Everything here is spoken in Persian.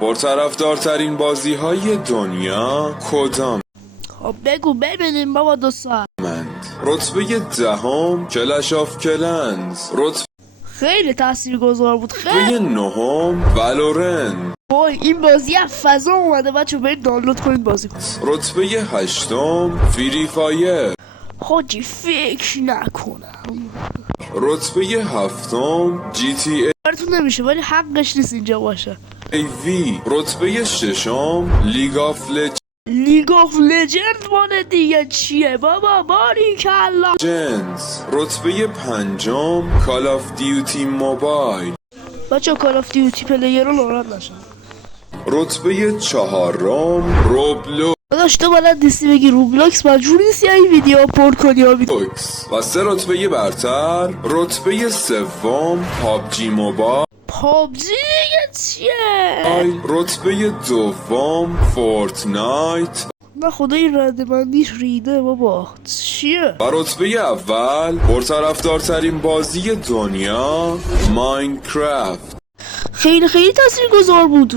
پرطرفدارترین بازی های دنیا کدام؟ خب بگو ببینیم بابا دوستان. رتبه دهم کلش آف کلنز، رتبه خیلی تاثیرگذار بود. خیلی نهم ولورنت، وای این بازی از فضا اومده بچه، برید دانلود کنید بازی کنید. رتبه هشتم فری فایر، حاجی فکر نکنم رتبه هفتم جی تی ای براتون نمیشه ولی حقش نیست اینجا باشه. وی، رتبه ششم لیگ آف لیگ آف لجند مال دیگه چیه بابا؟ باریکلا. لجندز، رتبه پنجم کال آف دیوتی موبایل، بچه کال آف دیوتی پلیر رو ناراحت نشن. رتبه چهارم روبلوکس داداش تو بلد نیستی بگی روبلاکس، مجبور نیستی این ویدیو پر کنی و سه رتبه برتر رتبه سوم پابجی موبایل، پابجی دیگه چیه؟ رتبه دوم فورتنایت نه خدا این ردبندیش ریده بابا چیه؟ و رتبه اول پرطرفدارترین بازی دنیا ماینکرافت. خیلی تاثیرگذار بود.